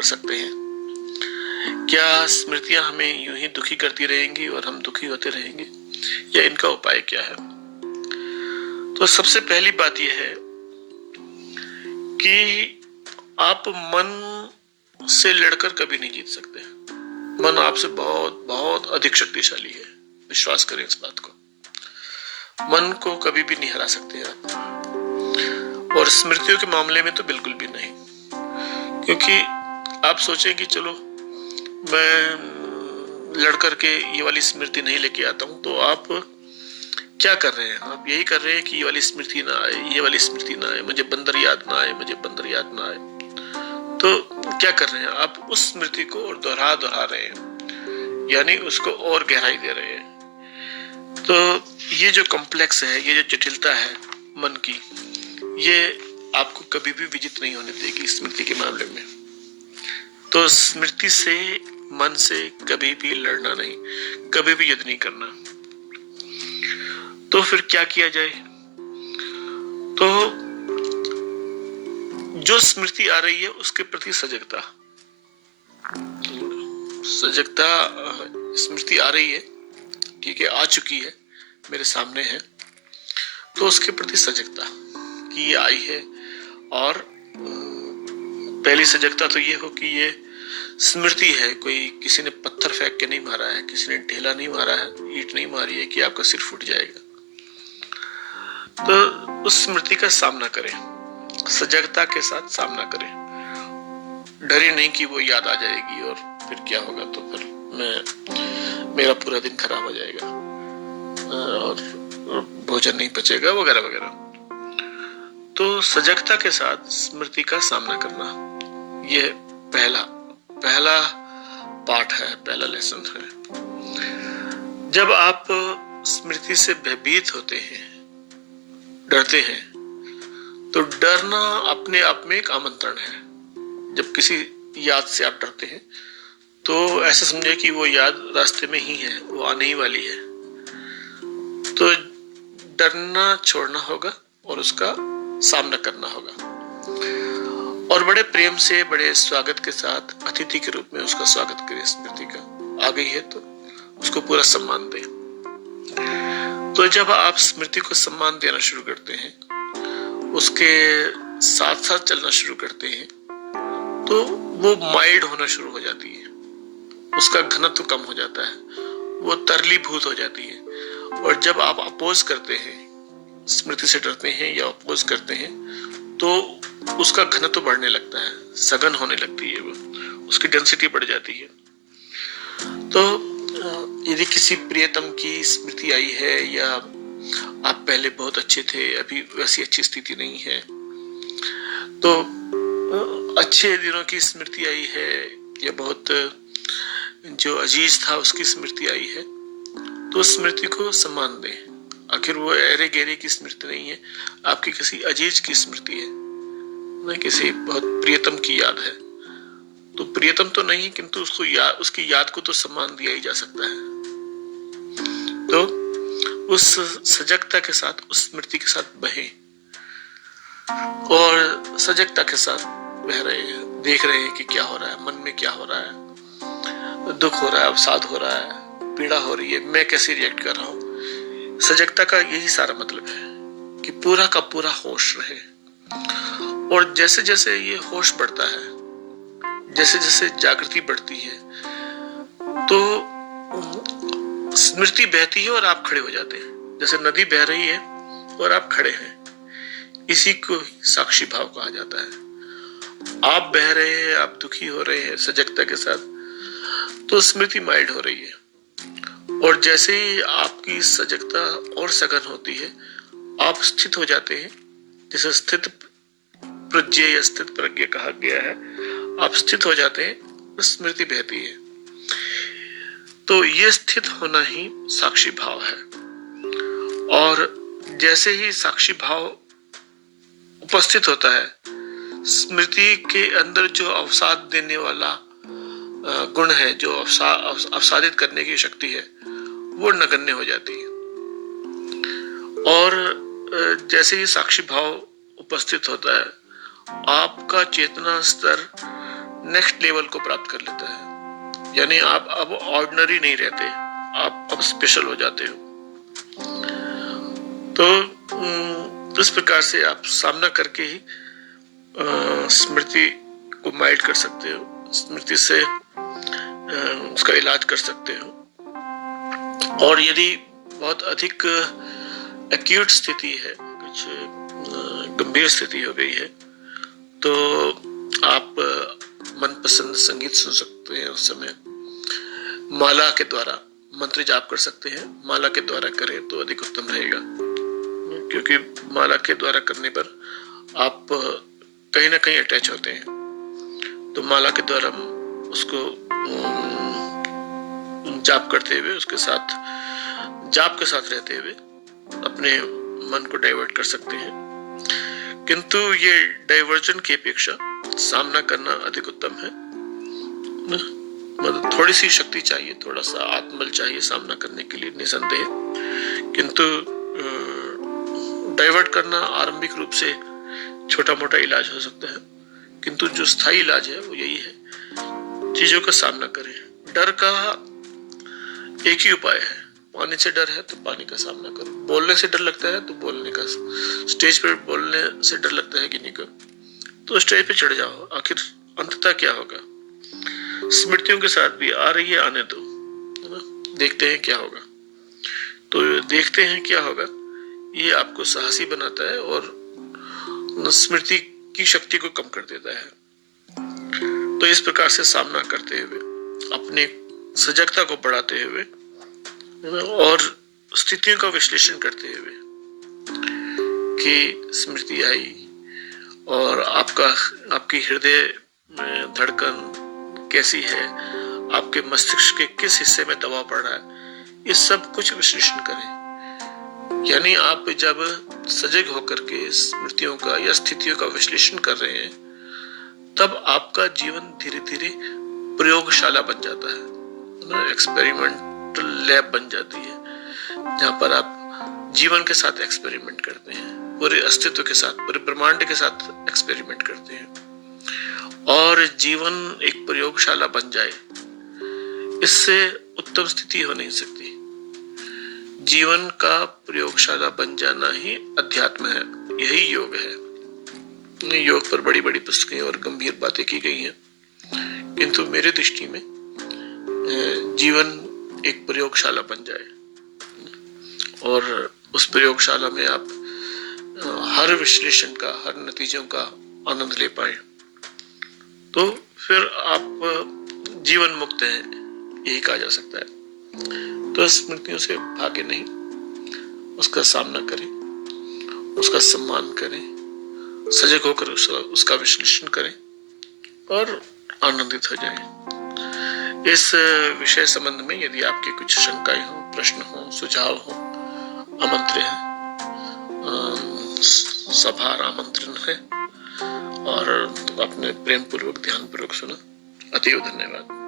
कर सकते हैं? क्या स्मृतियां हमें यूं ही दुखी करती रहेंगी और हम दुखी होते रहेंगे, या इनका उपाय क्या है? तो सबसे पहली बात यह है कि आप मन से लड़कर कभी नहीं जीत सकते। मन आपसे बहुत बहुत अधिक शक्तिशाली है, विश्वास करें इस बात को। मन को कभी भी नहीं हरा सकते आप, और स्मृतियों के मामले में तो बिल्कुल भी नहीं। क्योंकि आप सोचें कि चलो मैं लड़ करके ये वाली स्मृति नहीं लेके आता हूं, तो आप क्या कर रहे हैं? आप यही कर रहे हैं कि ये वाली स्मृति ना आए, ये वाली स्मृति ना आए, मुझे बंदर याद ना आए, मुझे बंदर याद ना आए। तो क्या कर रहे हैं आप? उस स्मृति को और दोहरा रहे हैं, यानी उसको और गहराई दे रहे हैं। तो ये जो कॉम्प्लेक्स है, ये जो जटिलता है मन की, ये आपको कभी भी विजित नहीं होने देगी स्मृति के मामले में। तो स्मृति से, मन से कभी भी लड़ना नहीं, कभी भी युद्ध नहीं करना। तो फिर क्या किया जाए? तो जो स्मृति आ रही है उसके प्रति सजगता, स्मृति आ रही है, ठीक है, आ चुकी है, मेरे सामने है, तो उसके प्रति सजगता कि ये आई है। और पहली सजगता तो ये हो कि ये स्मृति है, कोई किसी ने पत्थर फेंक के नहीं मारा है, किसी ने ढेला नहीं मारा है, ईंट नहीं मारी है कि आपका सिर फूट जाएगा। तो उस स्मृति का सामना करें, सजगता के साथ सामना करें। डरे नहीं कि वो याद आ जाएगी और फिर क्या होगा, तो फिर मेरा पूरा दिन खराब हो जाएगा और भोजन नहीं पचेगा वगैरह वगैरह। तो सजगता के साथ स्मृति का सामना करना, यह पहला पाठ है, पहला लेसन है। जब आप स्मृति से भयभीत होते हैं, डरते हैं, तो डरना अपने आप में एक आमंत्रण है। जब किसी याद से आप डरते हैं तो ऐसा समझे कि वो याद रास्ते में ही है, वो आने ही वाली है। तो डरना छोड़ना होगा और उसका सामना करना होगा, और बड़े प्रेम से, बड़े स्वागत के साथ अतिथि के रूप में उसका स्वागत करें। स्मृति का आ गई है तो उसको पूरा सम्मान दें। तो जब आप स्मृति को सम्मान देना शुरू करते हैं, उसके साथ साथ चलना शुरू करते हैं, तो वो माइल्ड होना शुरू हो जाती है, उसका घनत्व कम हो जाता है, वो तरलीभूत हो जाती है। और जब आप अपोज करते हैं, स्मृति से डरते हैं या अपोज करते हैं, तो उसका घनत्व बढ़ने लगता है, सघन होने लगती है, वो उसकी डेंसिटी बढ़ जाती है। तो यदि किसी प्रियतम की स्मृति आई है, या आप पहले बहुत अच्छे थे, अभी वैसी अच्छी स्थिति नहीं है, तो अच्छे दिनों की स्मृति आई है, या बहुत जो अजीज था उसकी स्मृति आई है, तो स्मृति को सम्मान दें। आखिर वो अरे गेरे की स्मृति नहीं है, आपकी किसी अजीज की स्मृति है, न किसी बहुत प्रियतम की याद है। तो प्रियतम तो नहीं, किंतु उसकी याद को तो सम्मान दिया ही जा सकता है। तो उस सजगता के साथ, उस स्मृति के साथ बहें, और सजगता के साथ बह रहे हैं, देख रहे हैं कि क्या हो रहा है, मन में क्या हो रहा है, दुख हो रहा है, अवसाद हो रहा है, पीड़ा हो रही है, मैं कैसे रिएक्ट कर रहा हूँ। सजगता का यही सारा मतलब है कि पूरा का पूरा होश रहे। और जैसे जैसे ये होश बढ़ता है, जैसे जैसे जागृति बढ़ती है, तो स्मृति बहती है और आप खड़े हो जाते हैं। जैसे नदी बह रही है और आप खड़े हैं, इसी को साक्षी भाव कहा जाता है। आप बह रहे हैं, आप दुखी हो रहे हैं सजगता के साथ, तो स्मृति माइल्ड हो रही है। और जैसे ही आपकी सजगता और सघन होती है, आप स्थित हो जाते हैं। जैसे स्थित प्रज्ञ या स्थित प्रज्ञ कहा गया है, आप स्थित हो जाते हैं, स्मृति बहती है। तो ये स्थित होना ही साक्षी भाव है। और जैसे ही साक्षी भाव उपस्थित होता है, स्मृति के अंदर जो अवसाद देने वाला गुण है, जो अवसादित करने की शक्ति है, वो नगण्य हो जाती है। और जैसे ही साक्षी भाव उपस्थित होता है, आपका चेतना स्तर नेक्स्ट लेवल को प्राप्त कर लेता है। यानी आप अब ऑर्डिनरी नहीं रहते, आप अब स्पेशल हो जाते हो। तो इस प्रकार से आप सामना करके ही स्मृति को माइल्ड कर सकते हो, स्मृति से उसका इलाज कर सकते हो। और यदि बहुत अधिक एक्यूट स्थिति है, कुछ गंभीर स्थिति हो गई है, तो आप मनपसंद संगीत सुन सकते हैं। उस समय माला के द्वारा मंत्र जाप कर सकते हैं। माला के द्वारा करें तो अधिक उत्तम रहेगा, क्योंकि माला के द्वारा करने पर आप कहीं ना कहीं अटैच होते हैं। तो माला के द्वारा उसको जाप करते हुए, उसके साथ जाप के साथ रहते हुए अपने मन को डाइवर्ट कर सकते हैं। किंतु ये डाइवर्जन की अपेक्षा सामना करना अधिक उत्तम है। मतलब थोड़ी सी शक्ति चाहिए, थोड़ा सा आत्मबल चाहिए सामना करने के लिए, निसंदेह। किंतु डाइवर्ट करना आरंभिक रूप से छोटा मोटा इलाज हो सकता है, किंतु जो स्थायी इलाज है वो यही है, चीजों का सामना करें। डर का एक ही उपाय है, पानी से डर है तो पानी का सामना करो, बोलने से डर लगता है तो बोलने का, स्टेज पर बोलने से डर लगता है कि नहीं, तो स्टेज पे चढ़ जाओ। आखिर अंततः क्या होगा? स्मृतियों के साथ भी आ रही है, आने दो, है ना, देखते हैं क्या होगा। तो देखते हैं क्या होगा, ये आपको साहसी बनाता है और स्मृति की शक्ति को कम कर देता है। तो इस प्रकार से सामना करते हुए, अपने सजगता को बढ़ाते हुए और स्थितियों का विश्लेषण करते हुए कि स्मृति आई और आपकी हृदय में धड़कन कैसी है, आपके मस्तिष्क के किस हिस्से में दबाव पड़ रहा है, ये सब कुछ विश्लेषण करें। यानी आप जब सजग होकर के स्मृतियों का या स्थितियों का विश्लेषण कर रहे हैं, तब आपका जीवन धीरे धीरे प्रयोगशाला बन जाता है, एक्सपेरिमेंटल लैब बन जाती है, जहां पर आप जीवन के साथ एक्सपेरिमेंट करते हैं, पूरे अस्तित्व के साथ, पूरे ब्रह्मांड के साथ एक्सपेरिमेंट करते हैं। और जीवन एक प्रयोगशाला बन जाए, इससे उत्तम स्थिति हो नहीं सकती। जीवन का प्रयोगशाला बन जाना ही अध्यात्म है, यही योग है। योग पर बड़ी बड़ी पुस्तकें और गंभीर बातें की गई हैं, किंतु मेरे दृष्टि में जीवन एक प्रयोगशाला बन जाए और उस प्रयोगशाला में आप हर विश्लेषण का, हर नतीजों का आनंद ले पाए, तो फिर आप जीवन मुक्त हैं, यही कहा जा सकता है। तो स्मृतियों से भागे नहीं, उसका सामना करें, उसका सम्मान करें, सजग होकर उसका विश्लेषण करें और आनंदित हो जाएं। इस विषय संबंध में यदि आपके कुछ शंकाएं हो, प्रश्न हो, सुझाव हो, आमंत्रण है, सभा आमंत्रण है, और आपने प्रेम पूर्वक ध्यान पूर्वक सुना। अतीव धन्यवाद।